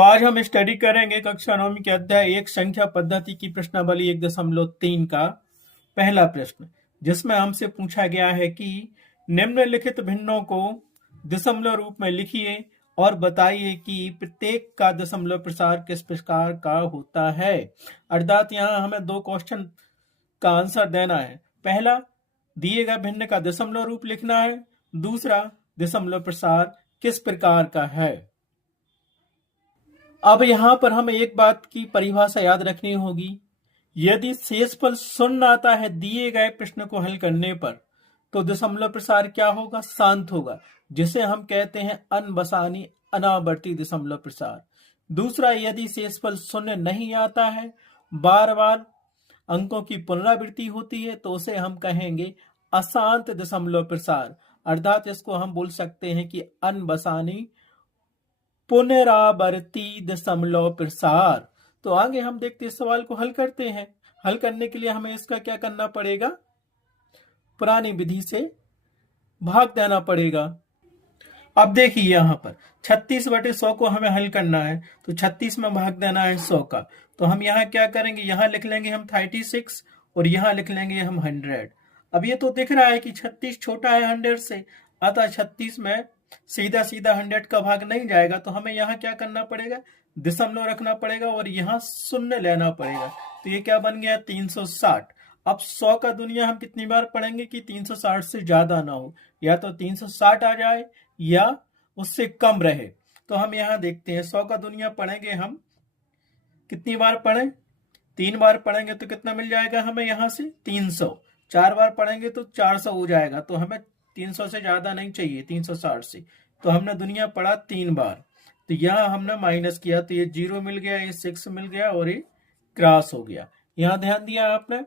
आज हम स्टडी करेंगे कक्षा 9वीं के अध्याय एक संख्या पद्धति की प्रश्नावली 1.3 का पहला प्रश्न, जिसमें हमसे पूछा गया है कि निम्नलिखित भिन्नों को दशमलव रूप में लिखिए और बताइए कि प्रत्येक का दशमलव प्रसार किस प्रकार का होता है। अर्थात यहाँ हमें दो क्वेश्चन का आंसर देना है। पहला, दिए गए भिन्न का दशमलव रूप लिखना है। दूसरा, दशमलव प्रसार किस प्रकार का है। अब यहाँ पर हमें एक बात की परिभाषा याद रखनी होगी। यदि शेषफल शून्य आता है दिए गए प्रश्न को हल करने पर, तो दशमलव प्रसार क्या होगा? शांत होगा, जिसे हम कहते हैं अनबसानी अनावर्ती दशमलव प्रसार। दूसरा, यदि शेषफल शून्य नहीं आता है, बार बार अंकों की पुनरावृत्ति होती है, तो उसे हम कहेंगे अशांत दशमलव प्रसार। अर्थात इसको हम बोल सकते हैं कि अनबसानी पुनरावर्ती दशमलव प्रसार। तो आगे हम देखते हैं, सवाल को हल करते हैं। हल करने के लिए हमें इसका क्या करना पड़ेगा? पुरानी विधि से भाग देना पड़ेगा। अब देखिए यहाँ पर 36/100 को हमें हल करना है, तो 36 में भाग देना है 100 का। तो हम यहाँ क्या करेंगे? यहाँ लिख लेंगे हम 36 और यहाँ लिख लेंगे हम 100। अब ये तो दिख रहा है कि 36 छोटा है 100 से, अतः 36 में सीधा सीधा 100 का भाग नहीं जाएगा, तो हमें यहाँ क्या करना पड़ेगा? दशमलव रखना पड़ेगा और यहाँ शून्य लेना पड़ेगा। तो ये क्या बन गया? 360। अब 100 का दुनिया हम कितनी बार पढ़ेंगे कि 360 से ज्यादा ना हो, या तो 360 आ जाए या उससे कम रहे। तो हम यहाँ देखते हैं 100 का दुनिया पढ़ेंगे हम कितनी बार पढ़ें? 3 बार पढ़ेंगे तो कितना मिल जाएगा हमें? यहाँ से 300। 4 बार पढ़ेंगे तो 400 हो जाएगा। तो हमें 300 से ज्यादा नहीं चाहिए, 360 से। तो हमने दुनिया पढ़ा 3 बार, तो यहाँ हमने माइनस किया, तो ये 0 मिल गया, ये 6 मिल गया और ये क्रॉस हो गया। यहाँ ध्यान दिया आपने?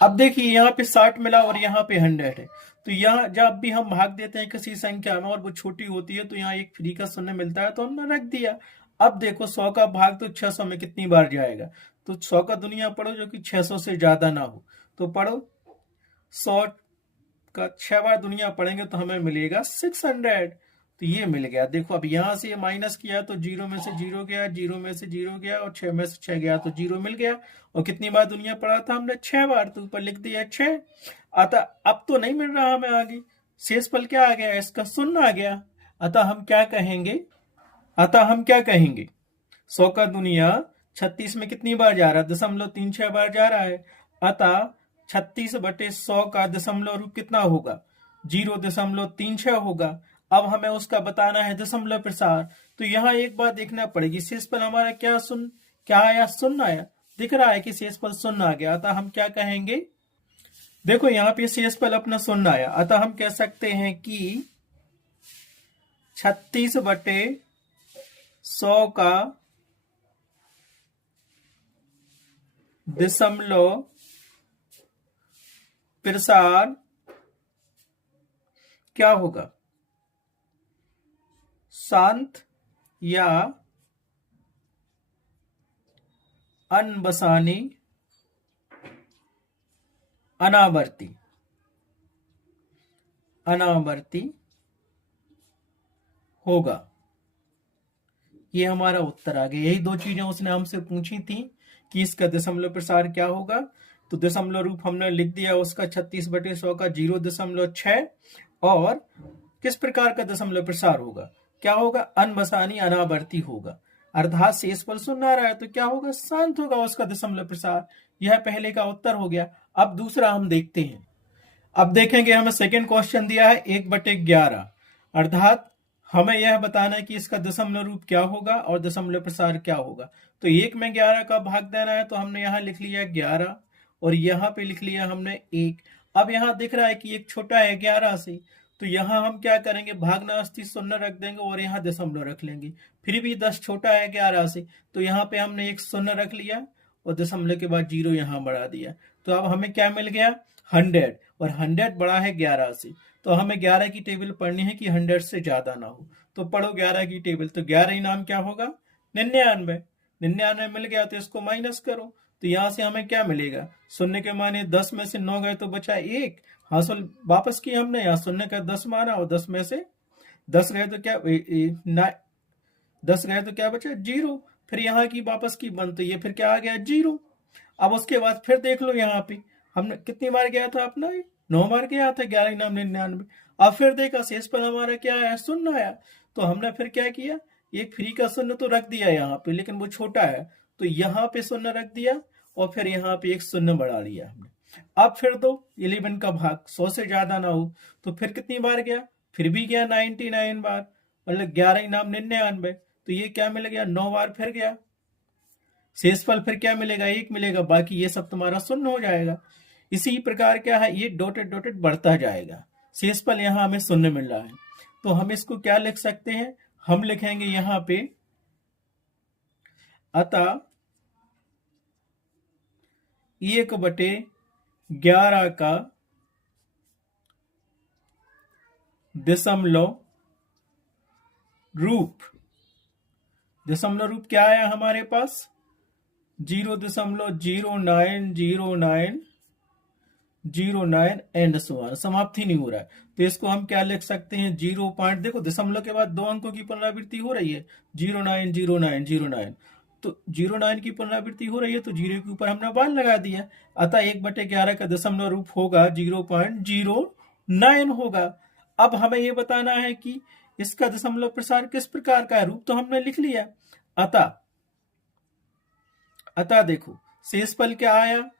अब देखिए यहाँ पे 60 मिला और यहाँ पे 100 है। तो यहाँ जब भी हम भाग देते हैं किसी संख्या में और वो छोटी होती है, तो यहाँ एक फ्री का शून्य मिलता है, तो हमने रख दिया। अब देखो 100 का भाग तो 600 में कितनी बार जाएगा? तो 100 का दुनिया पढ़ो जो कि 600 से ज्यादा ना हो। तो पढ़ो 100 का 6 बार दुनिया पढ़ेंगे तो हमें मिलेगा 600। तो ये मिल गया। देखो अब यहाँ से माइनस किया तो 0 में से 0 गया, 0 में से 0 गया और 6 में से 6 गया, तो 0 मिल गया। और कितनी बार दुनिया पढ़ा था हमने? 6 बार, तो ऊपर लिख दिया 6। अतः अब तो नहीं मिल रहा हमें आगे, शेषफल क्या आ गया? इसका शून्य आ गया। अतः हम क्या कहेंगे? 100 का दुनिया 36 में कितनी बार जा रहा है? 0.36 बार जा रहा है। अतः 36/100 का दशमलव रूप कितना होगा? 0.36 होगा। अब हमें उसका बताना है दशमलव प्रसार। तो यहाँ एक बात देखना पड़ेगी, शेषफल हमारा क्या आया? शून्य आया। दिख रहा है कि शेषफल शून्य आ गया, अतः हम क्या कहेंगे? देखो यहाँ पे शेषफल अपना शून्य आया, अतः हम कह सकते हैं कि 36/100 का दशमलव प्रसार क्या होगा? शांत या अनबसानी अनावर्ती होगा। ये हमारा उत्तर आ गया। यही दो चीजें उसने हमसे पूछी थी कि इसका दशमलव प्रसार क्या होगा। तो दशमलव रूप हमने लिख दिया उसका 36/100 का 0.6। और किस प्रकार का दशमलव प्रसार होगा? क्या होगा? अनबसानी अनावर्ती होगा। अर्थात शेषफल शून्य आ रहा है, तो क्या होगा? शांत होगा उसका दशमलव प्रसार। यह पहले का उत्तर हो गया। अब दूसरा हम देखते हैं। अब देखेंगे, हमें सेकेंड क्वेश्चन दिया है 1/11। अर्थात हमें यह बताना है कि इसका दशमलव रूप क्या होगा और दशमलव प्रसार क्या होगा। तो 1 में 11 का भाग देना है, तो हमने यहाँ लिख लिया 11 और यहाँ पे लिख लिया हमने 1। अब यहाँ दिख रहा है कि एक छोटा है 11 से, तो यहाँ हम क्या करेंगे? भागनावस्थी शून्य रख देंगे और यहाँ दशमलव रख लेंगे। फिर भी 10 छोटा है 11 से, तो यहाँ पे हमने एक शून्य रख लिया और दशमलव के बाद 0 यहाँ बढ़ा दिया। तो अब हमें क्या मिल गया? 100। और 100 बड़ा है 11 से, तो हमें 11 की टेबल पढ़नी है कि 100 से ज्यादा ना हो। तो पढ़ो 11 की टेबल। तो 11 ही नाम क्या होगा? 99। 99 मिल गया, तो इसको माइनस करो। तो यहाँ से हमें क्या मिलेगा? शून्य के माने 10 में से 9 गए तो बचा 1। हासिल वापस किया हमने, यहाँ शून्य का 10 माना और 10 में से 10 गए तो क्या 10 गए तो क्या बचा 0, फिर यहाँ की वापस की 1 तो ये फिर क्या आ गया 0। अब उसके बाद फिर देख लो यहाँ पे हमने कितनी बार गया था अपना, 9 बार गया था 11 इनाम 99। अब फिर देखा शेषफल हमारा क्या आया, 0 आया। तो हमने फिर क्या किया, एक फ्री का 0 तो रख दिया यहाँ पे, लेकिन वो छोटा है तो यहाँ पे 0 रख दिया और फिर यहाँ पे एक 0 बढ़ा लिया हमने। अब फिर दो 11 का भाग 100 से ज्यादा ना हो तो फिर कितनी बार गया, फिर भी गया 99 बार, मतलब 11 इनाम 99। तो ये क्या मिल गया, 9 बार फिर गया। शेषफल फिर क्या मिलेगा, 1 मिलेगा, बाकी ये सब तुम्हारा 0 हो जाएगा। इसी प्रकार क्या है, ये डॉटेड डॉटेड बढ़ता जाएगा। शेषफल यहाँ हमें 0 मिल रहा है, तो हम इसको क्या लिख सकते हैं, हम लिखेंगे यहाँ पे अतः 1/11 का दशमलव रूप, दशमलव रूप क्या आया हमारे पास 0.090909 एंड सो ऑन, समाप्ति नहीं हो रहा है। तो इसको हम क्या लिख सकते हैं 0 पॉइंट, देखो दशमलव के बाद 2 अंकों की पुनरावृत्ति हो रही है 090909, तो 09 की पुनरावृत्ति हो रही है तो 0 के ऊपर हमने 1 लगा दिया। अतः 1/11 का दशमलव रूप होगा 0.09 होगा। अब हमें यह बताना है कि इसका दशमलव प्रसार किस प्रकार का है, रूप तो हमने लिख लिया। अतः देखो शेषफल क्या आया,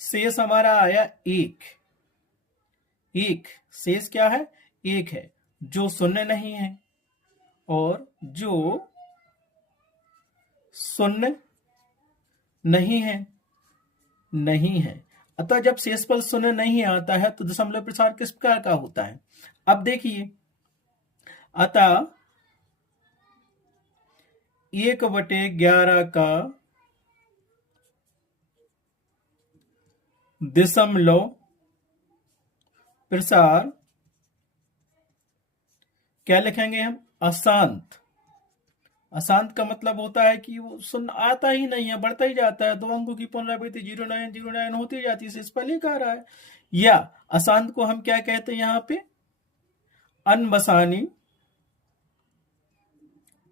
शेष हमारा आया 1, शेष क्या है 1 है, जो 0 नहीं है और जो 0 नहीं है। अतः जब शेषफल 0 नहीं आता है तो दशमलव प्रसार किस प्रकार का होता है। अब देखिए, अतः 1/11 का दशमलव प्रसार क्या लिखेंगे हम, अशांत। अशांत का मतलब होता है कि वो 0 आता ही नहीं है, बढ़ता ही जाता है, 2 अंकों की पुनरावृत्ति 0909 होती जाती है, शेषफल एक आ रहा है। या अशांत को हम क्या कहते हैं यहाँ पे,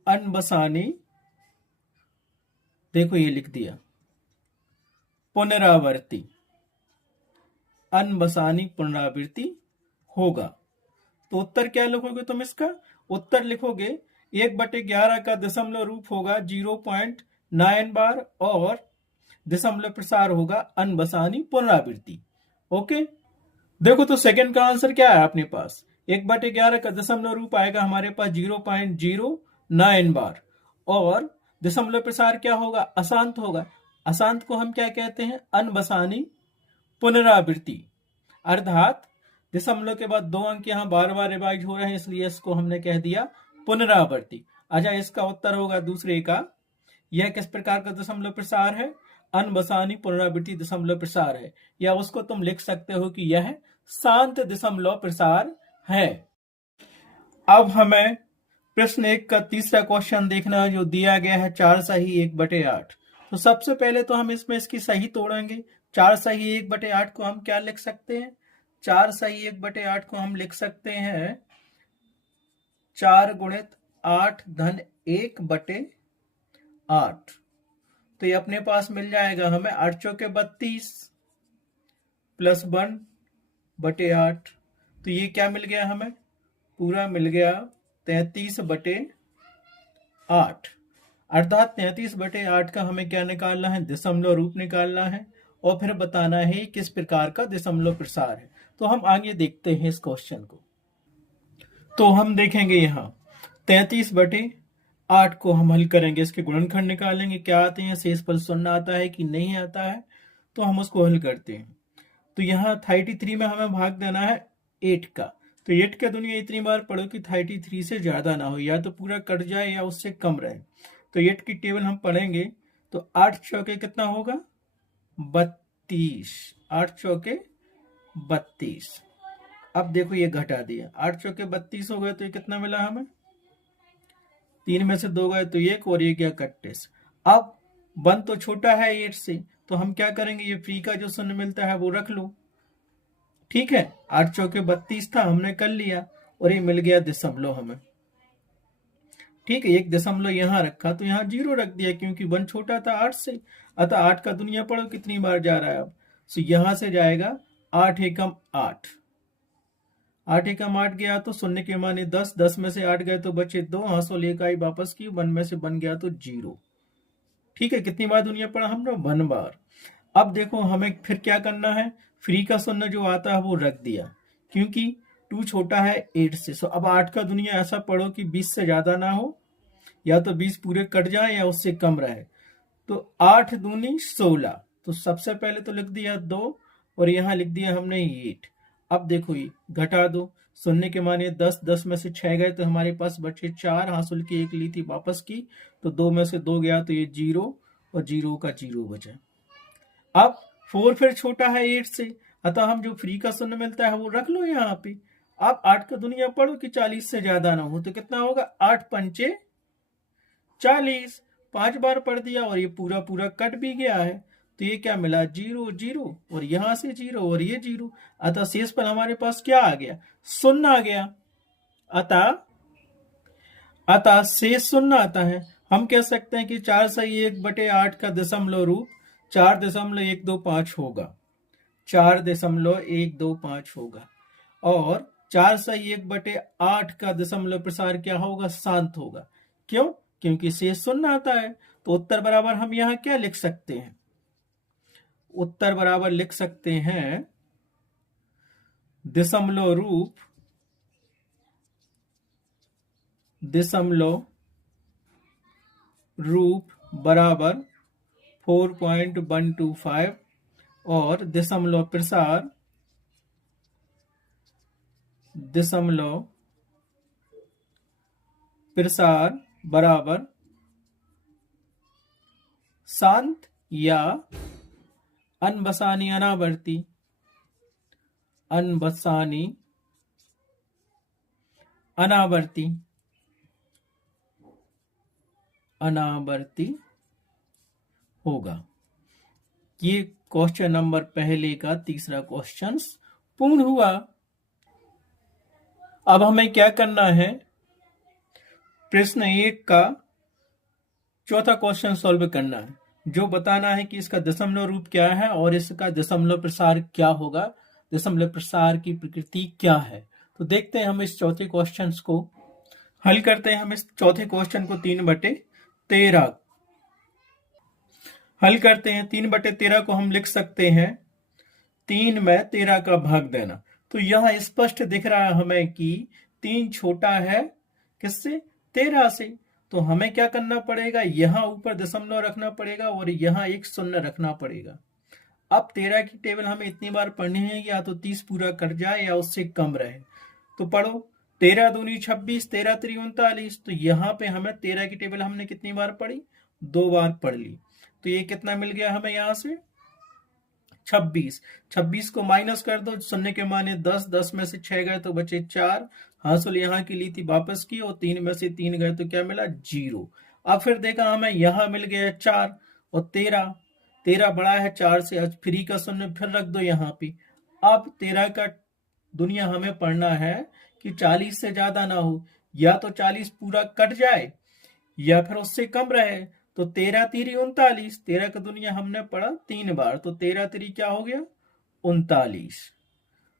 अनबसानी देखो ये लिख दिया पुनरावृत्ति, अनबसानी पुनरावृत्ति होगा। तो उत्तर क्या लिखोगे तुम, इसका उत्तर लिखोगे 1/11 का दशमलव रूप होगा 0.9 बार और दशमलव प्रसार होगा अनबसानी पुनरावृत्ति। ओके, देखो तो सेकंड का आंसर क्या है अपने पास, 1/11 का दशमलव रूप आएगा हमारे पास 0.09 बार और दशमलव प्रसार क्या होगा, अशांत होगा। अशांत को हम क्या कहते हैं, अनबसानी पुनरावृत्ति, अर्थात दशमलव के बाद 2 अंक यहाँ बार बार रिवाइज हो रहे हैं, इसलिए इसको हमने कह दिया पुनरावृत्ति। अच्छा, इसका उत्तर होगा दूसरे का, यह किस प्रकार का दशमलव प्रसार है, अनबसानी पुनरावृत्ति दशमलव प्रसार है, या उसको तुम लिख सकते हो कि यह शांत दशमलव प्रसार है। अब हमें प्रश्न 1 का तीसरा क्वेश्चन देखना है, जो दिया गया है 4 सही 1/8। तो सबसे पहले तो हम इसमें इसकी सही तोड़ेंगे। 4 सही 1/8 को हम क्या लिख सकते हैं, 4 सही 1/8 को हम लिख सकते हैं 4 गुणित 8 धन 1/8। तो ये अपने पास मिल जाएगा हमें 8 चौके 32 प्लस 1/8। तो ये क्या मिल गया हमें, पूरा मिल गया 33/8। अर्थात 33/8 का हमें क्या निकालना है, दशमलव रूप निकालना है और फिर बताना है किस प्रकार का दशमलव प्रसार है। तो हम आगे देखते हैं इस क्वेश्चन को। तो हम देखेंगे यहाँ 33/8 को हम हल करेंगे, इसके गुणनखंड निकालेंगे, क्या आते हैं, शेषफल 0 आता है कि नहीं आता है, तो हम उसको हल करते हैं। तो यहाँ 33 में हमें भाग देना है 8 का, तो 8 का दुनिया इतनी बार पढ़ो कि 33 से ज्यादा ना हो, या तो पूरा कट जाए या उससे कम रहे। तो 8 की टेबल हम पढ़ेंगे तो 8 चौके कितना होगा 32, 8 चौके 32। अब देखो ये घटा दिया, 8 चौके 32 हो गए तो ये कितना मिला हमें, 3 में से 2 गए तो 1 और ये गया 31। अब 1 तो छोटा है 8 से, तो हम क्या करेंगे, ये फ्री का जो 0 मिलता है वो रख लो, ठीक है। 8 चौके 32 था, हमने कर लिया और ये मिल गया दशमलव हमें। ठीक है, 1 दशमलव यहाँ रखा तो यहाँ 0 रख दिया, क्योंकि 1 छोटा था 8 से। अतः 8 का दुनिया पढ़ो कितनी बार जा रहा है अब। तो यहाँ से जाएगा 8 एकम 8, 8 एकम 8 गया तो शून्य के माने 10, 10 में से 8 गए तो बचे 2, हासुल एक आई वापस की, 1 में से 1 गया तो 0। ठीक है, कितनी बार दुनिया पढ़ा हमने, 1 बार। अब देखो हमें फिर क्या करना है, फ्री का शून्य जो आता है वो रख दिया, क्योंकि 2 छोटा है 8 से। सो अब 8 का दुनिया ऐसा पढ़ो कि 20 से ज्यादा ना हो, या तो 20 पूरे कट जाए या उससे कम रहे। तो 8 दूनी 16, तो सबसे पहले तो लिख दिया 2 और यहाँ लिख दिया हमने 8। अब देखो ये घटा दो, शून्य के माने 10, 10 में से 6 गए तो हमारे पास बचे 4, हासिल की 1 ली थी वापस की, तो 2 में से 2 गया तो ये 0 और 0 का 0 बचा। अब 4 फिर छोटा है 8 से, अतः हम जो फ्री का शून्य मिलता है वो रख लो यहाँ पे। अब 8 का दुनिया पढ़ो कि 40 से ज्यादा ना हो, तो कितना होगा, 8 पंचे 40, 5 बार पढ़ दिया और ये पूरा पूरा कट भी गया है। तो ये क्या मिला, 0 0 और यहां से 0 और ये 0, अतः शेष पर हमारे पास क्या आ गया, 0 आ गया। अतः शेष 0 आता है। हम कह सकते हैं कि 4 सही 1/8 का दशमलव रूप 4.125 होगा, 4.125 होगा। और 4 सही 1/8 का दशमलव प्रसार क्या होगा, शांत होगा। क्यों, क्योंकि शेष 0 आता है। तो उत्तर बराबर हम यहाँ क्या लिख सकते हैं, उत्तर बराबर लिख सकते हैं दशमलव रूप बराबर 4.125 और दशमलव प्रसार बराबर शांत या अनबसानी अनावर्ती होगा। ये क्वेश्चन नंबर पहले का तीसरा क्वेश्चन पूर्ण हुआ। अब हमें क्या करना है, प्रश्न 1 का चौथा क्वेश्चन सॉल्व करना है, जो बताना है कि इसका दशमलव रूप क्या है और इसका दशमलव प्रसार क्या होगा, दशमलव प्रसार की प्रकृति क्या है। तो देखते हैं हम इस चौथे क्वेश्चन को हल करते हैं। हम इस चौथे क्वेश्चन को 3/13 हल करते हैं। 3/13 को हम लिख सकते हैं 3 में 13 का भाग देना। तो यहां स्पष्ट दिख रहा है हमें कि 3 छोटा है किससे, 13 से। तो हमें क्या करना पड़ेगा, यहां ऊपर दशमलव रखना पड़ेगा और यहां एक शून्य रखना पड़ेगा। अब 13 की टेबल हमें इतनी बार पढ़नी है या तो 30 पूरा कर जाए या उससे कम रहे। तो पढ़ो, 13 दूनी 26, 13 3 39। तो यहाँ पे हमें 13 की टेबल हमने कितनी बार पढ़ी, 2 बार पढ़ ली। तो ये कितना मिल गया हमें यहाँ से, 26। 26 को माइनस कर दो, शून्य के माने 10, 10 में से 6 गए तो बचे 4, हासिल यहाँ की ली थी वापस की और 3 में से 3 गए तो क्या मिला, 0। अब फिर देखा हमें यहाँ मिल गया 4 और 13, 13 बड़ा है 4 से, आज फ्री का शून्य फिर रख दो यहाँ पे। अब 13 का दुनिया हमें पढ़ना है कि 40 से ज्यादा ना हो, या तो 40 पूरा कट जाए या फिर उससे कम रहे। तो 13 3 39, 13 का दुनिया हमने पढ़ा 3 बार, तो 13 3 क्या हो गया, 39।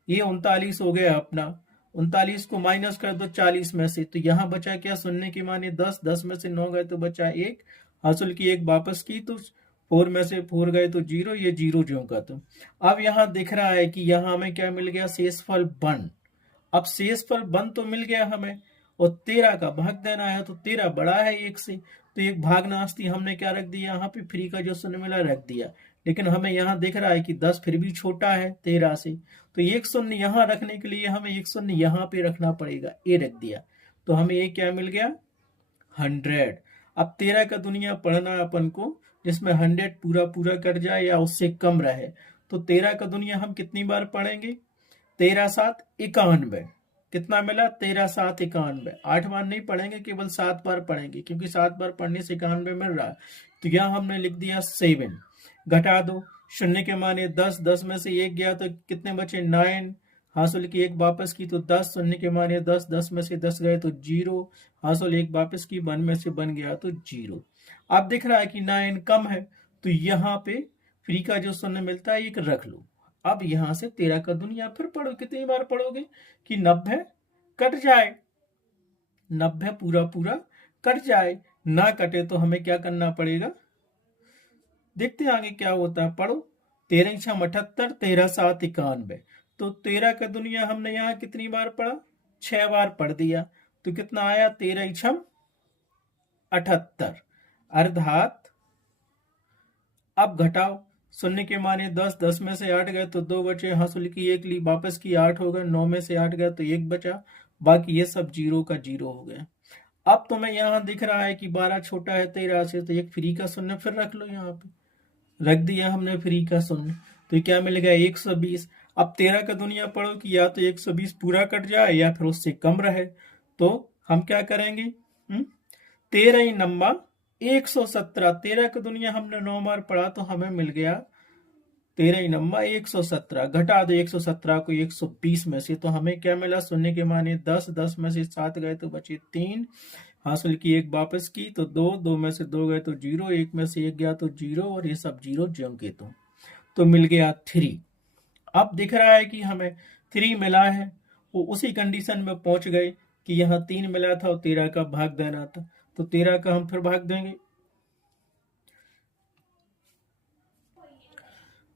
ये 39 हो गया अपना। 39 को माइनस कर दो 40 में से, तो यहाँ बचा क्या, शून्य के माने 10, 10 में से 9 गए तो बचा 1, हासिल की 1 वापस की, तो 4 में से 4 गए तो 0, ये 0 ज्यों का। तो अब यहाँ दिख रहा है कि यहाँ हमें क्या मिल गया, शेषफल 1। अब शेषफल 1 तो मिल गया हमें और 13 का भाग देना है, तो 13 बड़ा है 1 से, तो एक भाग नास्ती हमने क्या रख दिया यहाँ पे, फ्री का जो शून्य मिला रख दिया। लेकिन हमें यहाँ दिख रहा है कि 10 फिर भी छोटा है 13 से, तो एक शून्य यहाँ रखने के लिए हमें एक शून्य यहाँ पे रखना पड़ेगा, ये रख दिया। तो हमें ये क्या मिल गया, 100। अब 13 का दुनिया पढ़ना है अपन को जिसमें 100 पूरा पूरा कट जाए या उससे कम रहे। तो 13 का दुनिया हम कितनी बार पढ़ेंगे, 13 7 91। कितना मिला, 13 7 91। 8 बार नहीं पढ़ेंगे, केवल 7 बार पढ़ेंगे, क्योंकि 7 बार पढ़ने से 91 मिल रहा है। तो यहाँ हमने लिख दिया 7। घटा दो, शून्य के माने 10, 10 में से 1 गया तो कितने बचे, 9, हासिल की 1 वापस की तो 10, शून्य के माने 10, 10 में से 10 गए तो 0, हासिल 1 वापस की 1 में से 1 गया तो 0। अब दिख रहा है कि 9 कम है, तो यहाँ पे फ्री का जो शून्य मिलता है एक रख लो। अब यहाँ से 13 का दुनिया फिर पढ़ो, कितनी बार पढ़ोगे कि 90 कट जाए, 90 पूरा पूरा कट जाए, ना कटे तो हमें क्या करना पड़ेगा, देखते हैं आगे क्या होता है, पढ़ो। 13 छम 78, 13 7 91, तो 13 का दुनिया हमने यहाँ कितनी बार पढ़ा, 6 बार पढ़ दिया, तो कितना आया, 13 छम 78, अर्थात अब घटाओ, शून्य के माने 10, 10 में से 8 गए तो 2 बचे, हासिल की 1 ली वापस की 8 हो गए, 9 में से 8 गए तो 1 बचा, बाकी ये सब 0 का 0 हो गया। अब तुम्हें यहाँ दिख रहा है कि 12 छोटा है 13 से, तो एक फ्री का शून्य फिर रख लो, यहाँ पे रख दिया हमने फ्री का शून्य, तो क्या मिलेगा 120। अब 13 का दुनिया पढ़ो कि या तो 120 पूरा कट जाए या फिर उससे कम रहे, तो हम क्या करेंगे, 13 नंबा 117, 13 का दुनिया हमने 9 बार पढ़ा तो हमें मिल गया 13 नंबा 117, घटा दो 117 को 120 में से, तो हमें क्या मिला, शून्य के माने 10, 10 में से 7 गए तो बचे 3, हासिल की 1 वापस की तो 2, 2 में से 2 गए तो 0, 1 में से 1 गया तो 0, और ये सब 0 ज्यों के तो मिल गया 3। अब दिख रहा है कि हमें 3 मिला है, वो उसी कंडीशन में पहुंच गए कि यहाँ 3 मिला था और 13 का भाग देना था, तो 13 का हम फिर भाग देंगे,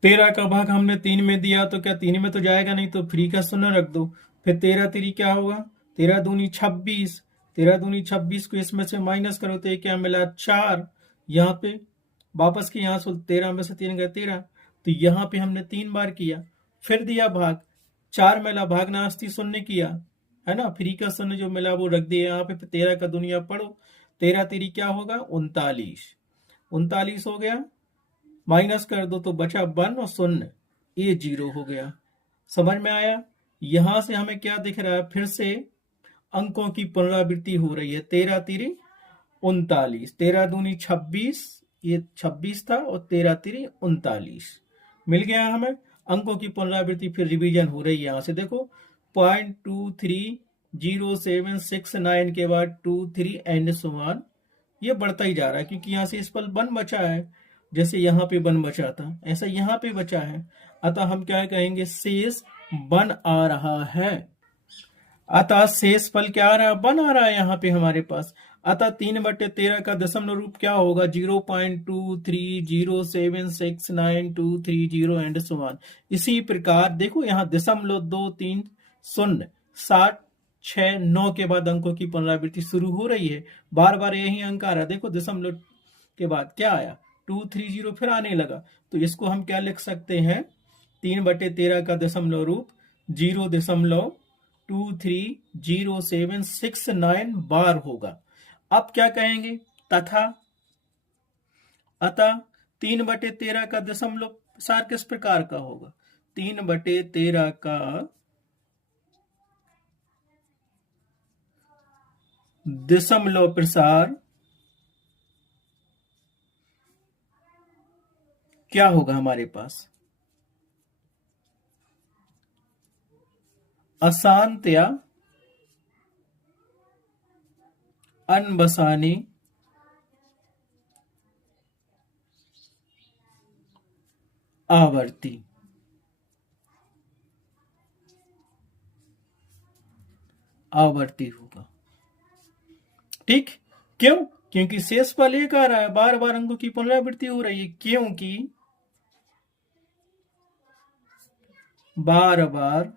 13 का भाग हमने 3 में दिया तो क्या 3 में तो जाएगा नहीं, तो फ्री का शून्य रख दो, फिर 13 3 क्या होगा, 13 दूनी 26, 13 दूनी 26 को इसमें से माइनस करो तो ये क्या मिला 4, यहाँ पे वापस की, यहाँ से 13 में से 3 गए 13, तो यहाँ पे हमने 3 बार किया, फिर दिया भाग, 4 मिला, भाग नास्ती शून्य किया, है ना, फ्री का शून्य जो मिला वो रख दिया यहाँ पे, फिर 13 का दुनिया पढ़ो, 13 3 क्या होगा 39, 39 हो गया, माइनस कर दो तो बचा 1 और शून्य, ये 0 हो गया। समझ में आया, यहां से हमें क्या दिख रहा है, फिर से अंकों की पुनरावृत्ति हो रही है, 13 3 39, 13 दूनी 26, ये 26 था और 13 3 39 मिल गया हमें, अंकों की पुनरावृत्ति फिर रिवीजन हो रही है, यहां से देखो 0.230769 के बाद 2 3 एंड सो ऑन, ये बढ़ता ही जा रहा है क्योंकि यहाँ से इस पर 1 बचा है, जैसे यहाँ पे 1 बचा था ऐसा यहाँ पे बचा है, अतः हम क्या कहेंगे, शेष 1 आ रहा है, अतः शेष फल क्या आ रहा है, 1 आ रहा है यहाँ पे हमारे पास, अतः 3/13 का दशमलव रूप क्या होगा, 0.23076923 एंड सो ऑन। इसी प्रकार देखो यहाँ दशमलव 2 3 0 7 6 9 के बाद अंकों की पुनरावृत्ति शुरू हो रही है, बार बार यही अंक आ रहा है, देखो दशमलव के बाद क्या आया 230 फिर आने लगा, तो इसको हम क्या लिख सकते हैं, 3/13 का दशमलव रूप 0.230769 बार होगा। अब क्या कहेंगे, तथा अतः 3/13 का दशमलव सार किस प्रकार का होगा, 3/13 का दशमलव प्रसार क्या होगा हमारे पास, अशांतया अनबसानी आवर्ती, आवर्ती होगा, ठीक, क्यों, क्योंकि शेष फल 1 आ रहा है, बार बार अंकों की पुनरावृत्ति हो रही है, क्योंकि बार बार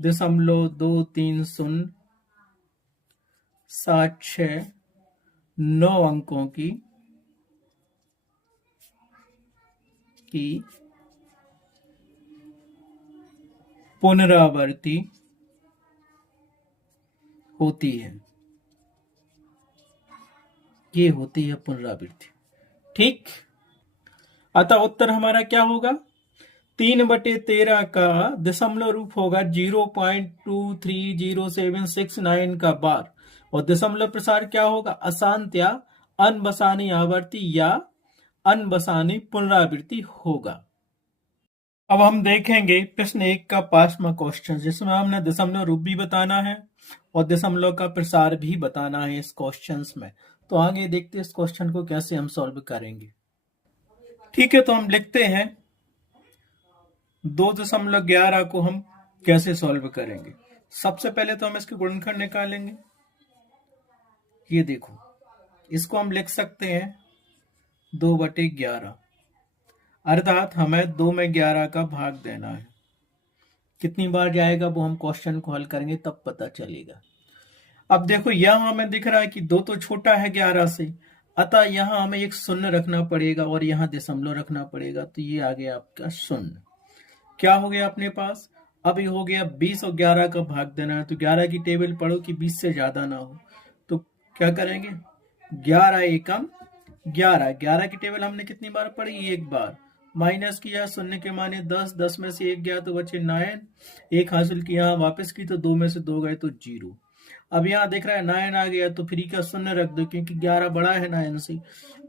0.230 7 6 9 अंकों की पुनरावृत्ति होती है, ये होती है पुनरावृत्ति, ठीक, अतः उत्तर हमारा क्या होगा, 3/13 का दशमलव रूप होगा 0.230769 का बार, और दशमलव प्रसार क्या होगा, अशांत या अनबसानी आवर्ती या अनबसानी पुनरावृत्ति होगा। अब हम देखेंगे प्रश्न 1 का 5वां क्वेश्चन, जिसमें हमने दशमलव रूप भी बताना है और दशमलव का प्रसार भी बताना है इस क्वेश्चन में। तो आगे देखते हैं इस क्वेश्चन को कैसे हम सॉल्व करेंगे। ठीक है, तो हम लिखते हैं 2.11 को हम कैसे सॉल्व करेंगे। सबसे पहले तो हम इसके गुणनखंड निकालेंगे। ये देखो, इसको हम लिख सकते हैं 2/11, अर्थात हमें 2 में 11 का भाग देना है। कितनी बार जाएगा वो हम क्वेश्चन को हल करेंगे तब पता चलेगा। अब देखो, यहां हमें दिख रहा है कि 2 तो छोटा है 11 से, अतः यहां हमें एक शून्य रखना पड़ेगा और यहां दशमलव रखना पड़ेगा। तो ये आ गया आपका शून्य। क्या हो गया अपने पास? अब ये हो गया 20 और 11 का भाग देना है। तो 11 की टेबल पढ़ो कि 20 से ज्यादा ना हो। तो क्या करेंगे? 11 एकम 11, 11 की टेबल हमने कितनी बार पढ़ी? एक बार। माइनस किया, शून्य के माने 10, 10 में से 1 गया तो बचे 9, 1 हासिल किया, वापस की तो 2 में से 2 गए तो 0। अब यहाँ देख रहा है 9 आ गया, तो फ्री का शून्य रख दो क्योंकि 11 बड़ा है 9 से।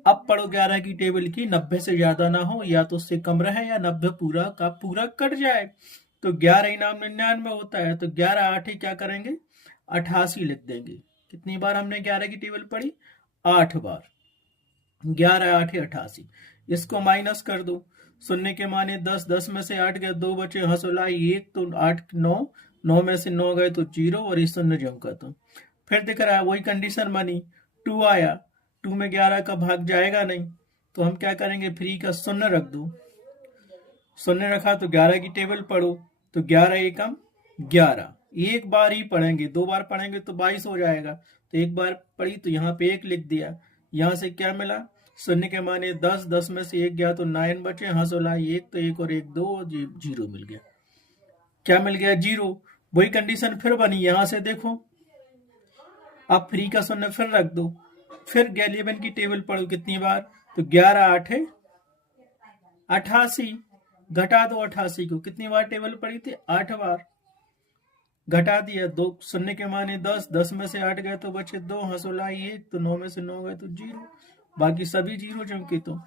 अब पढ़ो 11 की टेबल की 90 से ज्यादा ना हो, या तो उससे कम रहे या 90 पूरा का पूरा कट जाए। तो 11 इनाम 99 होता है, तो 11 8 क्या करेंगे? 88 लिख देंगे। कितनी बार हमने 11 की टेबल पढ़ी? 8 बार। 11 8 88। इसको माइनस कर दो। शून्य के माने 10, 10 में से 8 गए, 2 बचे, हंसोला 1, तो 8 9, 9 में से 9 गए तो 0 और इस शून्य जमका। तो फिर दिख रहा है वही कंडीशन बनी, 2 आया, 2 में 11 का भाग जाएगा नहीं, तो हम क्या करेंगे? फ्री का शून्य रख दो। शून्य रखा तो 11 की टेबल पढ़ो, तो 11 एकम 11। एक बार ही पढ़ेंगे, 2 बार पढ़ेंगे तो 22 हो जाएगा। तो एक बार पढ़ी तो यहाँ पे 1 लिख दिया। यहाँ से क्या मिला? शून्य के माने 10, 10 में से 1 गया तो 9 बचे, हंसोला 1, तो 1 और 1 2 और 0 मिल गया। क्या मिल गया? 0। वही कंडीशन फिर बनी, यहां से देखो। अब फ्री का शून्य फिर रख दो। फिर 11 की टेबल पढ़ो कितनी बार? तो 11 8 88। घटा दो 88 को। कितनी बार टेबल पढ़ी थी? 8 बार। घटा दिया, 2 शून्य के माने 10, 10 में से 8 गए तो बचे 2, हंसोला 1, तो 9 में से 9 गए तो 0। बाकी सभी 0 चमके। तो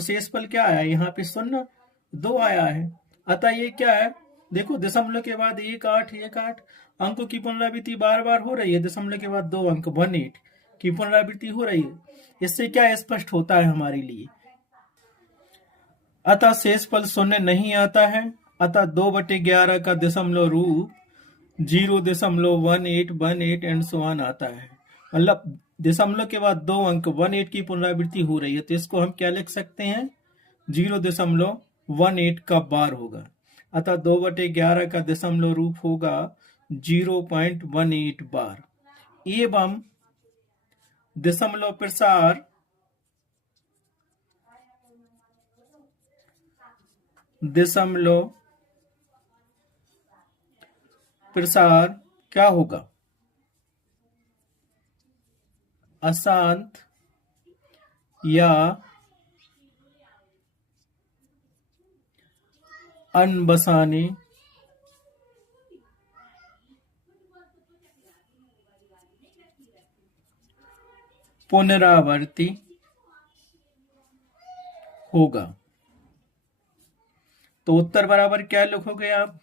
शेषफल क्या आया? यहाँ पे शून्य 2 आया है। अतः ये क्या है? देखो, दशमलव के बाद 1 8 1 8 अंकों की पुनरावृत्ति बार बार हो रही है। दशमलव के बाद 2 अंक 18 की पुनरावृत्ति हो रही है। इससे क्या स्पष्ट होता है हमारे लिए? अतः शेषफल शून्य नहीं आता है। अतः 2/11 का दशमलव रूप 0.1818 एंड सो ऑन आता है। मतलब दशमलव के बाद 2 अंक 18 की पुनरावृत्ति हो रही है, तो इसको हम क्या लिख सकते हैं? 0.18 का बार होगा। अतः 2/11 का दशमलव रूप होगा 0.18 बार। एवं दशमलव प्रसार क्या होगा? अशांत या अनबसाने पुनरावृत्ति होगा। तो उत्तर बराबर क्या लिखोगे आप?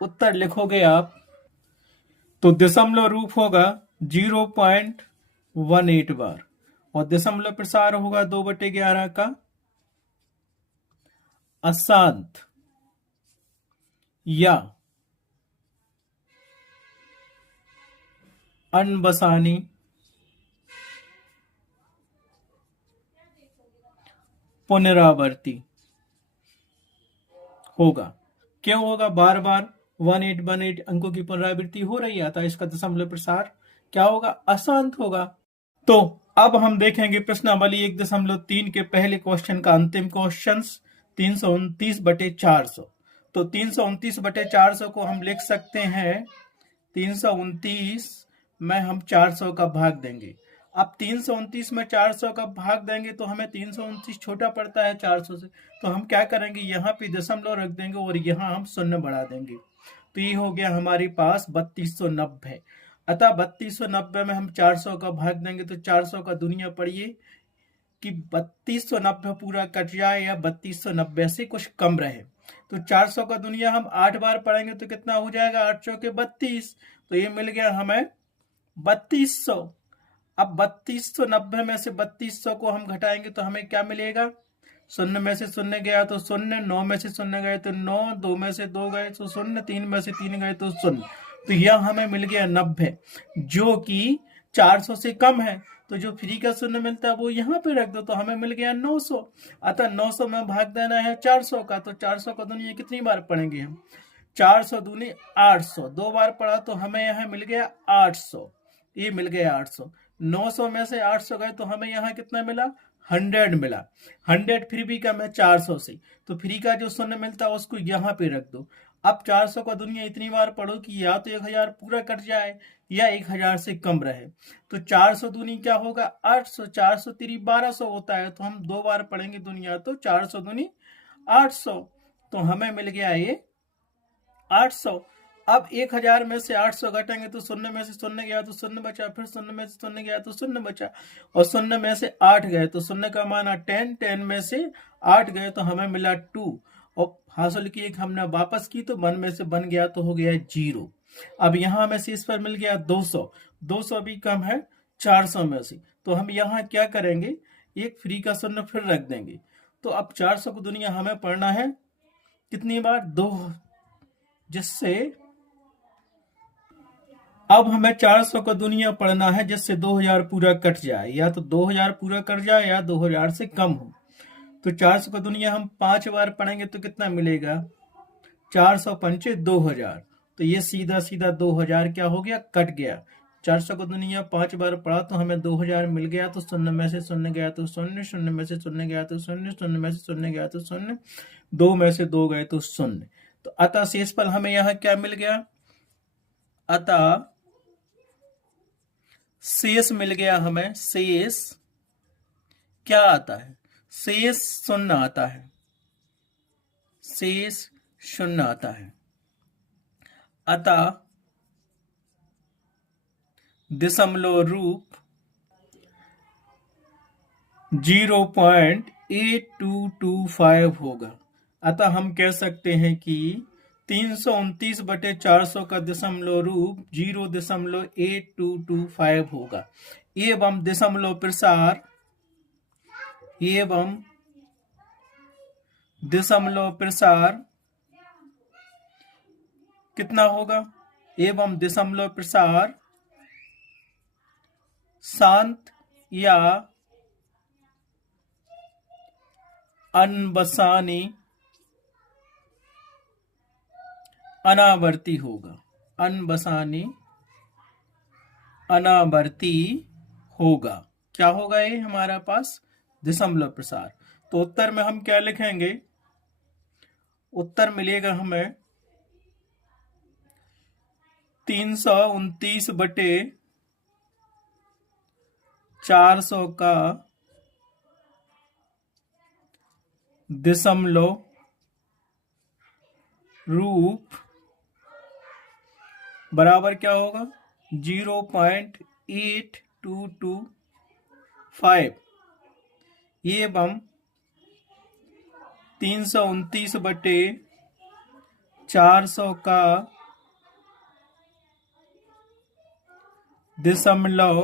उत्तर लिखोगे आप, तो दशमलव रूप होगा 0.18 बार और दशमलव प्रसार होगा 2/11 का अशांत या अनबसानी पुनरावृत्ति होगा। क्यों होगा? बार बार 1818 अंकों की पुनरावृत्ति हो रही है, था इसका दशमलव प्रसार क्या होगा? अशांत होगा। तो अब हम देखेंगे प्रश्नावली 1.3 के पहले क्वेश्चन का अंतिम क्वेश्चन 329/400। तो 329/400 को हम लिख सकते हैं 329 में हम 400 का भाग देंगे। अब 329 में 400 का भाग देंगे तो हमें 329 छोटा पड़ता है 400 से, तो हम क्या करेंगे? यहाँ पे दशमलव रख देंगे और यहाँ हम शून्य बढ़ा देंगे। तो ये हो गया हमारे पास 3290। अतः 3290 में हम 400 का भाग देंगे तो 400 का दुनिया पढ़िए कि 3290 पूरा कट जाए या 3290 से कुछ कम रहे। तो 400 का दुनिया हम 8 बार पढ़ेंगे तो कितना हो जाएगा, 8 चौके 32, तो ये मिल गया हमें 3200। अब 3290 में से 3200 को हम घटाएंगे तो हमें क्या मिलेगा, शून्य में से शून्य गया तो शून्य, 9 में से शून्य गए तो 9, 2 में से 2 गए तो शून्य, 3 में से 3 गए तो शून्य। तो यह हमें मिल गया 90, जो कि 400 से कम है। तो जो फ्री का शून्य मिलता है वो यहाँ पे रख दो, तो हमें मिल गया 900। अतः 900 में भाग देना है 400 का, तो 400 का दुनिया कितनी बार पढ़ेंगे हम, 400 दूनी 800, 2 बार पढ़ा तो हमें यहाँ मिल गया 800, ये मिल गया 800। 900 में से 800 गए तो हमें यहाँ कितना मिला, 100 मिला। 100 फिर भी कम है 400 से, तो फ्री का जो शून्य मिलता है उसको यहाँ पे रख दो। अब 400 का दुनिया इतनी बार पढ़ो कि या तो 1000 पूरा कट जाए या 1000 से कम रहे। तो 400 दूनी क्या होगा, 800, 400 तिरी 1200 होता है, तो हम 2 बार पढ़ेंगे दुनिया, तो 400 दूनी 800, तो हमें मिल गया ये 800। अब 1000 में से 800 घटेंगे तो शून्य में से शून्य गया तो शून्य बचा, फिर शून्य में से शून्य गया तो शून्य बचा, और शून्य में से 8 गए तो शून्य का माना 10, 10 में से 8 गए तो हमें मिला 2, और हासिल की एक हमने वापस की तो 1 में से 1 गया तो हो गया 0। अब यहाँ हमें शेष पर मिल गया 200, 200 भी कम है 400 में से, तो हम यहाँ क्या करेंगे, एक फ्री का शून्य फिर रख देंगे। तो अब 400 को दुनिया हमें पढ़ना है कितनी बार, 2, जिससे अब हमें 400 का दुनिया पढ़ना है जिससे 2000 पूरा कट जाए, या तो 2000 पूरा कट जाए या 2000 से कम हो। तो 400 का दुनिया हम 5 बार पढ़ेंगे तो कितना मिलेगा, 400 पंचे 2000, तो ये सीधा सीधा 2000 क्या हो गया, कट गया। 400 का दुनिया 5 बार पढ़ा तो हमें 2000 मिल गया, तो शून्य में से शून्य गया तो शून्य, शून्य में से शून्य गया तो शून्य, शून्य में से शून्य गया तो शून्य, 2 में से 2 गए तो शून्य। तो अतः शेष फल हमें यहाँ क्या मिल गया, अतः शेष मिल गया हमें, शेष क्या आता है, शेष शून्य आता है, शेष शून्य आता है। अतः दशमलव रूप 0.8225 होगा। अतः हम कह सकते हैं कि 329/400 का दशमलव रूप 0.8225 होगा। एवं दशमलव प्रसार कितना होगा, एवं दशमलव प्रसार शांत या अनबसानी अनावर्ती होगा, अनबसानी अनावर्ती होगा। क्या होगा ये हमारा पास, दशमलव प्रसार। तो उत्तर में हम क्या लिखेंगे, उत्तर मिलेगा हमें 329/400 का दशमलव रूप बराबर क्या होगा, 0.8225 एवं 329/400 का दशमलव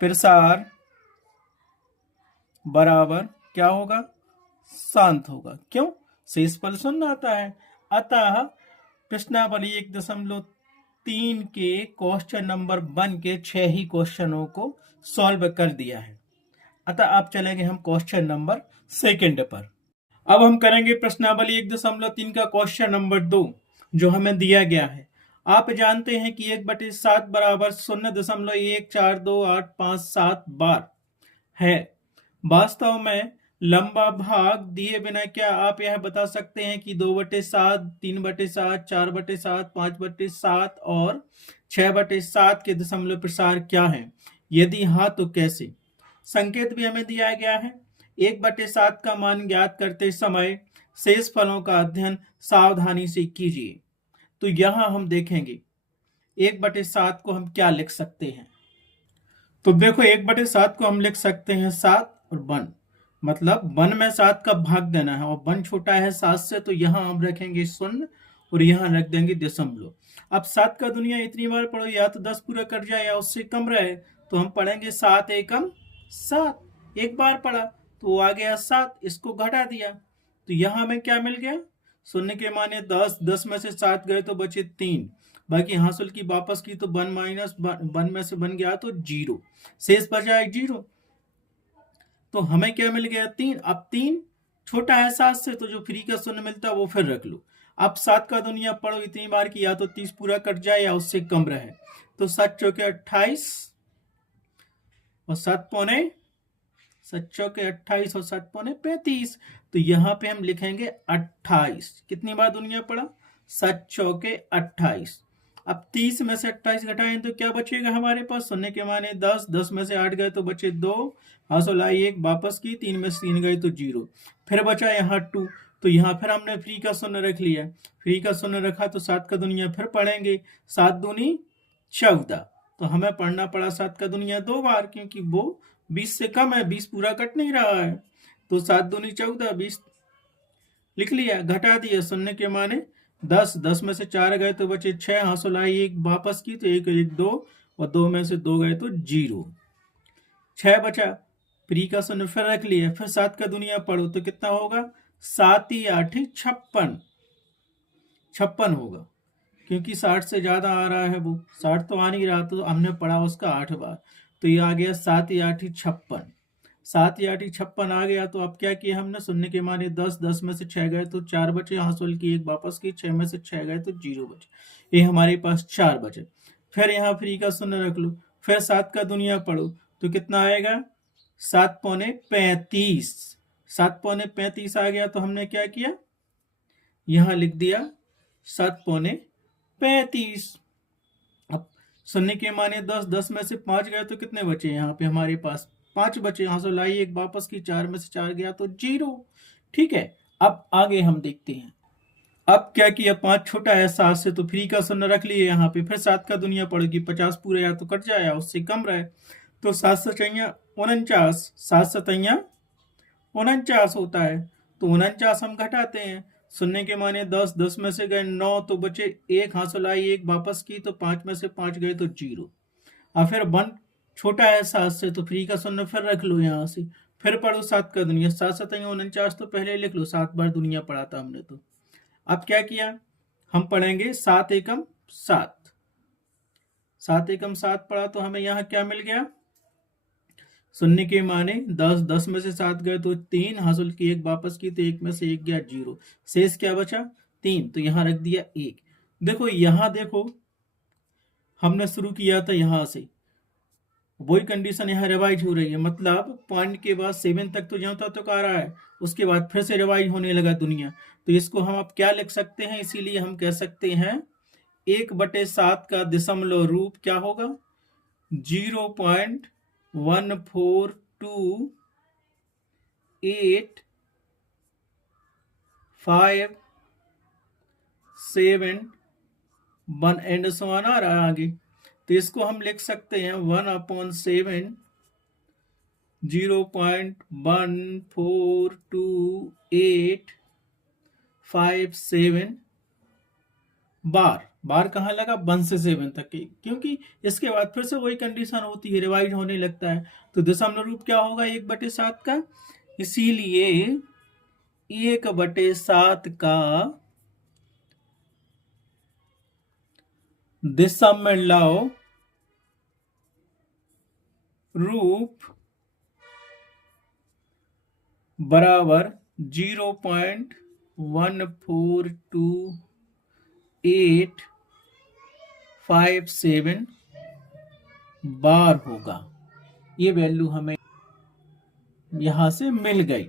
प्रसार बराबर क्या होगा, शांत होगा। क्यों, शेष फल शून्य आता है। अतः प्रश्नावली 1.3 के क्वेश्चन नंबर 1 के 6 ही क्वेश्चनों को सॉल्व कर दिया है। अतः अब चलेंगे हम क्वेश्चन नंबर 2 पर। अब हम करेंगे प्रश्नावली 1.3 का क्वेश्चन नंबर 2 जो हमें दिया गया है। आप जानते हैं कि 1/7 बराबर 0.142857 बार है। वास्तव में लंबा भाग दिए बिना क्या आप यह बता सकते हैं कि 2/7, 3/7, 4/7, 5/7 और 6/7 के दशमलव प्रसार क्या हैं? यदि हाँ तो कैसे? संकेत भी हमें दिया गया है। 1/7 का मान ज्ञात करते समय शेष फलों का अध्ययन सावधानी से कीजिए। तो यहां हम देखेंगे 1/7 को हम क्या लिख सकते हैं। तो देखो 1/7 को हम लिख सकते हैं 7 और 1, मतलब 1 में 7 का भाग देना है और 1 छोटा है 7 से, तो यहाँ हम रखेंगे 0 और यहाँ रख देंगे दशमलव। अब 7 का दुनिया इतनी बार पढ़ो, या तो 10 पूरा कर जाए या उससे कम रहे, तो हम पढ़ेंगे 7 एकम 7। एक बार पढ़ा तो वो आ गया 7, इसको घटा दिया तो यहाँ हमें क्या मिल गया, 0 के माने 10, 10 में से 7 गए तो बचे 3, बाकी हासिल की वापस की तो 1 माइनस 1 में से बन गया तो 0, शेष बचा है 0, तो हमें क्या मिल गया 3। अब 3 छोटा है 7 से, तो जो फ्री का 0 मिलता है वो फिर रख लो। अब 7 का दुनिया पढ़ो इतनी बार की या तो 30 पूरा कट जाए या उससे कम रहे, तो 7 चौके 28 और 7 पौने 7 चौके 28 और 7 पौने 35, तो यहाँ पे हम लिखेंगे 28। कितनी बार दुनिया पड़ा, 7 चौके 28। अब 30 में से 28 घटाएं तो क्या बचेगा हमारे पास, 0 के माने 10, 10 में से 8 गए तो बचे 2, हासिल आई 1 वापस की, 3 में से 3 गए तो 0, फिर बचा यहाँ 2, तो यहाँ फिर हमने फ्री का 0 रख लिया। फ्री का 0 रखा तो 7 का दुनिया फिर पढ़ेंगे, 7 दूनी 14, तो हमें पढ़ना पड़ा 7 का दुनिया 2 बार, क्योंकि वो 20 से कम है, 20 पूरा कट नहीं रहा है, तो 7 दूनी 14, 20 लिख लिया, घटा दिया। 0 के माने 10, 10 में से 4 गए तो बचे 6, हासिल आई 1 वापस की तो 1 1 2 और 2 में से 2 गए तो 0, 6 बचा। फ्री का 0 फिर रख लिया, फिर 7 का दुनिया पढ़ो तो कितना होगा, 7 ही 8 56, 56 होगा, क्योंकि 60 से ज्यादा आ रहा है, वो 60 तो आ नहीं रहा, तो हमने पढ़ा उसका 8 बार, तो ये आ गया 7 या 8 56, 7 या 8 56 आ गया। तो अब क्या किया हमने, 0 के माने 10, 10 में से 6 गए तो 4 बचे, हासिल की 1 वापस की, 6 में से 6 गए तो 0 बचे, ये हमारे पास 4 बचे। फिर यहाँ फ्री का 0 रख लो, फिर 7 का दुनिया पढ़ो तो कितना आएगा, 7 पौने 35, 7 पौने 35 आ गया, तो हमने क्या किया, यहाँ लिख दिया 7 पौने 35। अब 0 के माने 10, 10 में से 5 गए तो कितने बचे, यहाँ पे हमारे पास 5 बचे, हासिल आई 1 वापस की, 4 में से 4 गया तो 0। ठीक है, अब आगे हम देखते हैं। अब क्या किया, 5 छोटा है 7 से, तो फ्री का 0 रख लिए यहाँ पे, फिर 7 का दुनिया पड़ेगी, 50 पूरा या तो कट जाए या उससे कम रहे, तो 7 सतैया 49, 7 सतैया 49 होता है, तो 49 हम घटाते हैं। 0 के माने 10, 10 में से गए 9 तो बचे 1, हासिल आई 1 वापस की, तो 5 में से 5 गए तो 0। और फिर 1 छोटा है 7 से, तो फ्री का 0 फिर रख लो यहाँ से, फिर पढ़ो 7 का दुनिया, 7 सतैया 49 तो पहले लिख लो, 7 बार दुनिया पढ़ा था हमने। तो अब क्या किया, हम पढ़ेंगे 7 एकम 7, 7 एकम 7 पढ़ा तो हमें यहाँ क्या मिल गया, 0 के माने 10, 10 में से 7 गए तो 3, हासिल की 1 वापस की तो 1 में से 1 गया 0, शेष क्या बचा 3, तो यहाँ रख दिया 1। देखो यहाँ देखो, हमने शुरू किया था यहाँ से, वही कंडीशन यहाँ रिवाइज हो रही है, मतलब पॉइंट के बाद 7 तक तो जहाँ तक आ रहा है, उसके बाद फिर से रिवाइज होने लगा दुनिया, तो इसको हम अब क्या लिख सकते हैं, इसीलिए हम कह सकते हैं 1/7 का दशमलव रूप क्या होगा, 0.1428571 एंड सो ऑन आ रहा है आगे, तो इसको हम लिख सकते हैं 1/7 0.1428571 बार, बार कहाँ लगा, 1 से 7 तक की, क्योंकि इसके बाद फिर से वही कंडीशन होती है, रिवाइज होने लगता है, तो दशमलव रूप क्या होगा 1/7 का, इसीलिए 1/7 का दशमलव रूप बराबर 0.1428571 बार होगा। ये वैल्यू हमें यहां से मिल गई।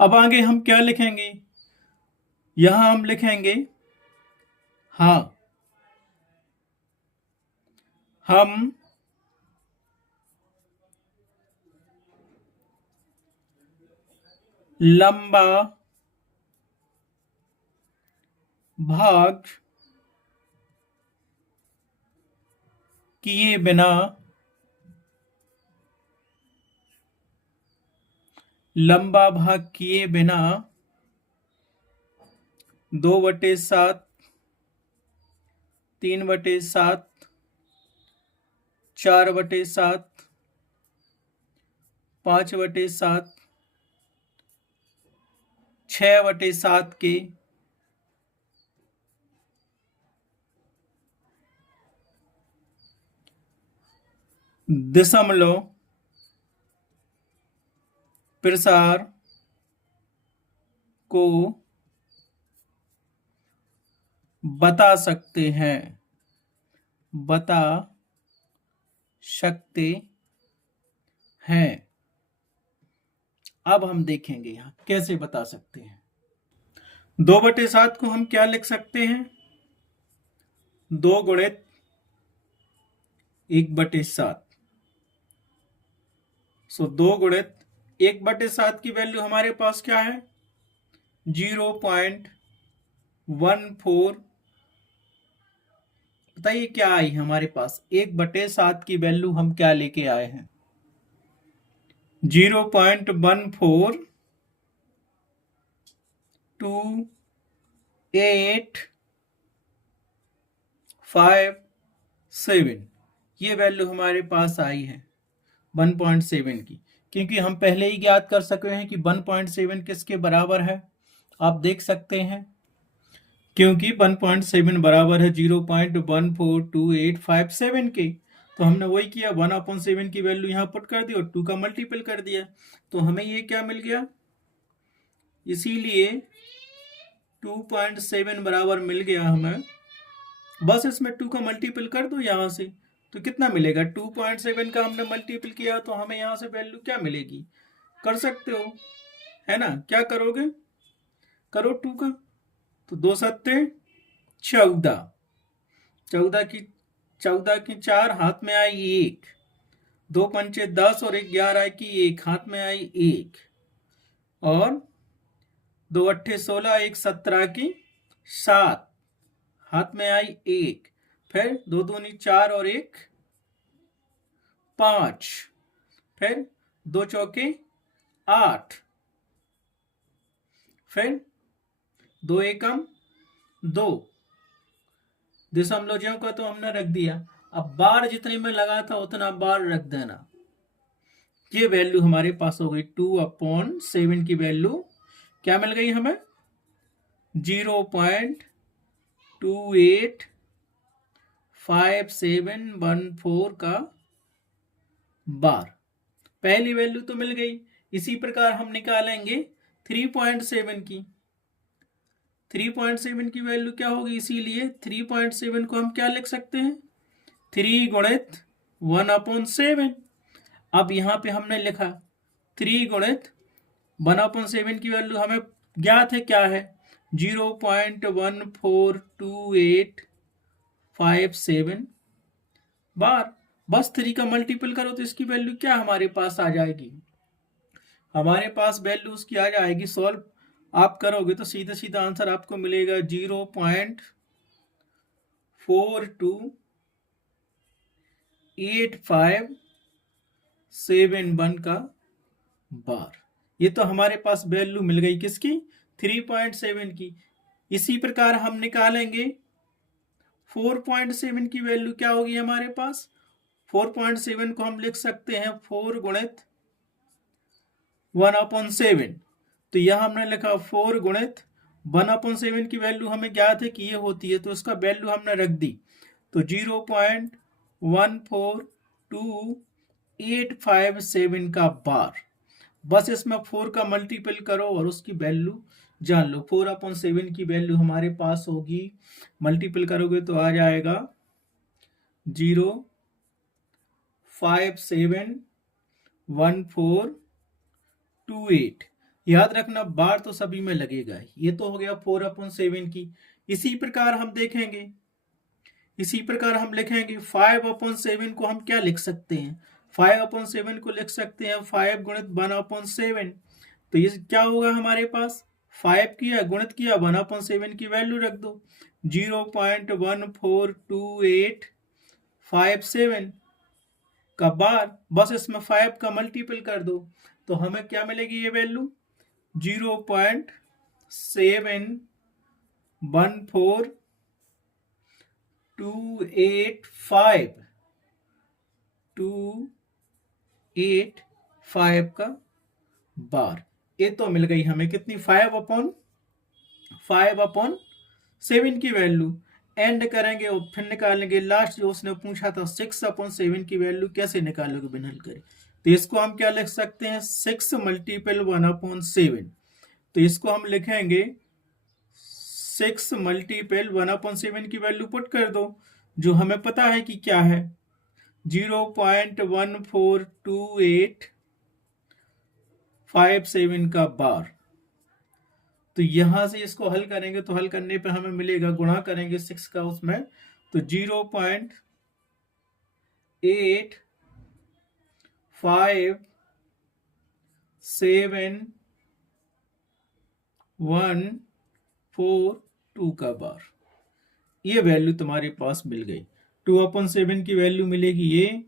अब आगे हम क्या लिखेंगे, यहां हम लिखेंगे हाँ, हम लंबा भाग किए बिना लंबा भाग किए बिना 2/7, 3/7, 4/7, 5/7, 6/7 के दशमलव प्रसार को बता सकते हैं, बता सकते हैं। अब हम देखेंगे यहां कैसे बता सकते हैं। 2/7 को हम क्या लिख सकते हैं? 2 गुणित 1/7। 2 गुणित 1/7 की वैल्यू हमारे पास क्या है? 0.14। बताइए क्या आई हमारे पास? 1/7 की वैल्यू हम क्या लेके आए हैं? 0.122857। ये वैल्यू हमारे पास आई है 1.7 की, क्योंकि हम पहले ही ज्ञात कर सके हैं कि 1.7 किसके बराबर है। आप देख सकते हैं, क्योंकि 1.7 बराबर है 0.142857 के। तो हमने वही किया, 1/7 की वैल्यू यहाँ पुट कर दी और 2 का मल्टीपल कर दिया, तो हमें ये क्या मिल गया? इसीलिए 2.7 बराबर मिल गया हमें। बस इसमें 2 का मल्टीपल कर दो यहाँ से, तो कितना मिलेगा? 2.7 का हमने मल्टीपल किया तो हमें यहाँ से वैल्यू क्या मिलेगी? कर सकते हो, है ना? क्या करोगे? करो 2 का, तो 2 सत्ते 14, 14 की 4 हाथ में आई 1, 2 पंचे 10 और 1 11 की 1 हाथ में आई 1, और 2 अट्ठे 16, 1 17 की 7 हाथ में आई 1, फिर 2 दूनी 4 और 1 5, फिर 2 चौके 8, फिर 2 एकम 2। दशमलव का तो हमने रख दिया, अब बार जितने में लगा था उतना बार रख देना। ये वैल्यू हमारे पास हो गई 2/7 की वैल्यू क्या मिल गई हमें? 0.285714 का बार। पहली वैल्यू तो मिल गई। इसी प्रकार हम निकालेंगे 3.7 की। 3.7 की वैल्यू क्या होगी? इसीलिए 3.7 को हम क्या लिख सकते हैं? 3 गुणित 1/7। अब यहां पे हमने लिखा 3 गुणित 1/7 की वैल्यू हमें ज्ञात है, क्या है? 0.142857 बार। बस 3 का मल्टीपल करो तो इसकी वैल्यू क्या हमारे पास आ जाएगी? हमारे पास वैल्यू उसकी आ जाएगी, सॉल्व आप करोगे तो सीधा सीधा आंसर आपको मिलेगा 0.428571 का बार। ये तो हमारे पास वैल्यू मिल गई किसकी? 3.7 की। इसी प्रकार हम निकालेंगे 4.7 की वैल्यू क्या होगी हमारे पास? 4.7 को हम लिख सकते हैं 4 गुणित 1/7। तो यह हमने लिखा 4 गुणित 1/7 की वैल्यू हमें ज्ञात है कि ये होती है, तो इसका वैल्यू हमने रख दी, तो 0.14287 का बार। बस इसमें 4 का मल्टीपल करो और उसकी वैल्यू जान लो। 4/7 की वैल्यू हमारे पास होगी, मल्टीपल करोगे तो आ जाएगा 0.571428। याद रखना बार तो सभी में लगेगा। ये तो हो गया 4/7 की। इसी प्रकार हम देखेंगे, इसी प्रकार हम लिखेंगे 5/7 को हम क्या लिख सकते हैं? 5/7 को लिख सकते हैं 5 गुणित 1/7। तो ये क्या होगा हमारे पास? 5 किया गुणित किया 1/7 की वैल्यू रख दो, 0.142857 का बार। बस इसमें 5 का मल्टीपल कर दो, तो हमें क्या मिलेगी ये वैल्यू 0.71428 का बार। ये तो मिल गई हमें कितनी 5/7 की वैल्यू। एंड करेंगे और फिर निकालेंगे लास्ट जो उसने पूछा था 6/7 की वैल्यू कैसे निकालोगे बिना हल करे। तो इसको हम क्या लिख सकते हैं 6 मल्टीपल 1/7। तो इसको हम लिखेंगे 6 मल्टीपल 1/7 की वैल्यू पुट कर दो जो हमें पता है कि क्या है 0.142857 का बार। तो यहां से इसको हल करेंगे तो हल करने पे हमें मिलेगा गुणा करेंगे 6 का उसमें तो 0.857142 का बार। ये वैल्यू तुम्हारे पास मिल गई। 2/7 की वैल्यू मिलेगी ये,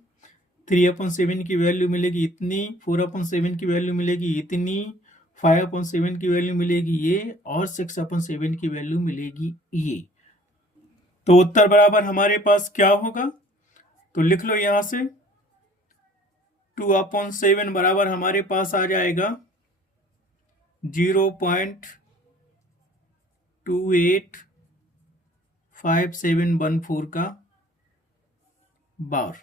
3/7 की वैल्यू मिलेगी इतनी, 4/7 की वैल्यू मिलेगी इतनी, 5/7 की वैल्यू मिलेगी ये और 6/7 की वैल्यू मिलेगी ये। तो उत्तर बराबर हमारे पास क्या होगा तो लिख लो यहां से 2/7 बराबर हमारे पास आ जाएगा 0.285714 का बार।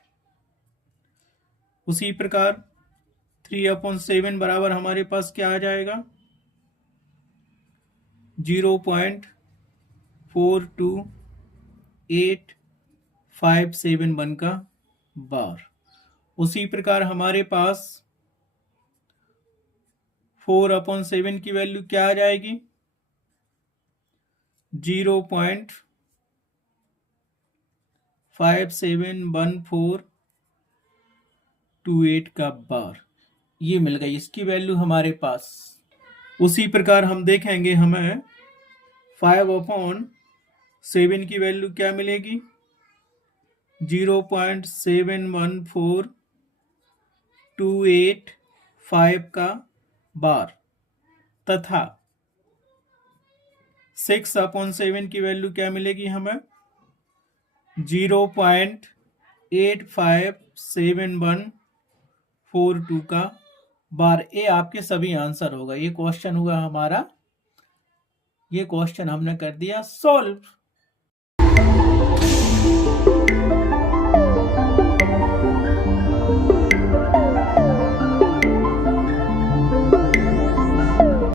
उसी प्रकार 3/7 बराबर हमारे पास क्या आ जाएगा 0.42857 का बार। उसी प्रकार हमारे पास 4/7 की वैल्यू क्या आ जाएगी 0.571428 का बार। ये मिल गई इसकी वैल्यू हमारे पास। उसी प्रकार हम देखेंगे हमें 5/7 की वैल्यू क्या मिलेगी 0.714285 का बार तथा 6/7 की वैल्यू क्या मिलेगी हमें 0.857142 का बार। ये आपके सभी आंसर होगा। ये क्वेश्चन हुआ हमारा, ये क्वेश्चन हमने कर दिया सॉल्व।